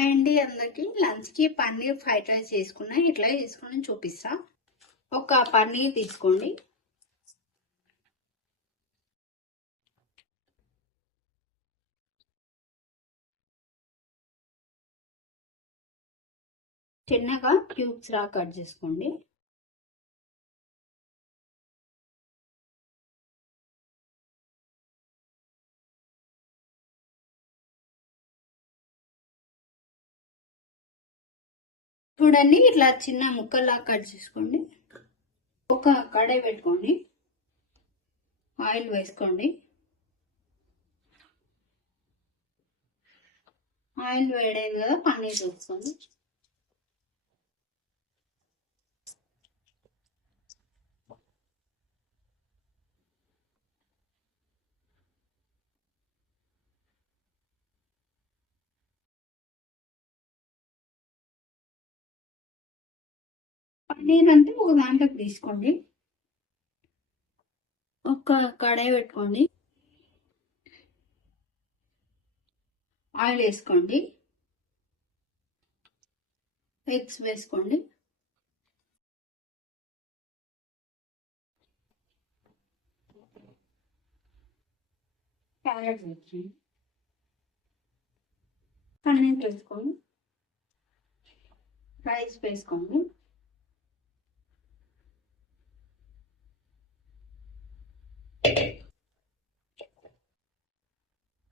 Hi అండి అందరికి. లంచ్కి పన్నీర్ ఫ్రైడ్ రైస్ చేసుకున్నా. ఇట్లా చేసుకుని చూపిస్తా. ఒక పన్నీర్ తీసుకోండి. చిన్నగా క్యూబ్స్ లా కట్ చేసుకోండి. చూడండి, ఇట్లా చిన్న ముక్కల్లా కట్ చేసుకోండి. ఒక కడాయి పెట్టుకోండి. ఆయిల్ వేసుకోండి. ఆయిల్ వేడైంది కదా, పన్నీర్ వేసుకోండి. పన్నీర్ అంటే ఒక దాంట్లోకి తీసుకోండి. ఒక కడాయి పెట్టుకోండి. ఆయిల్ వేసుకోండి. ఎగ్స్ వేసుకోండి. క్యారెట్ వేసుకోండి. పన్నీర్ వేసుకోండి. రైస్ వేసుకోండి.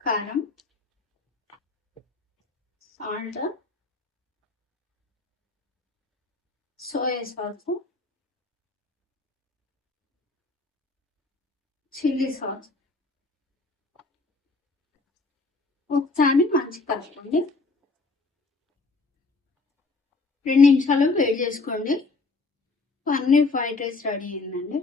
కారం, salt, soya sauce, chilli sauce ఒకసారి మంచి కలుపుకోండి. 2 నిమిషాలు వేడి చేసుకోండి. పన్నీర్ ఫ్రైడ్ రైస్ రెడీ అయిందండి.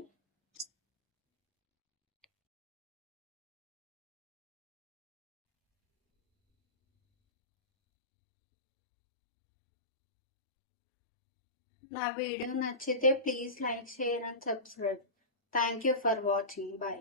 నా వీడియో నచ్చితే please like, share and subscribe. Thank you for watching. Bye.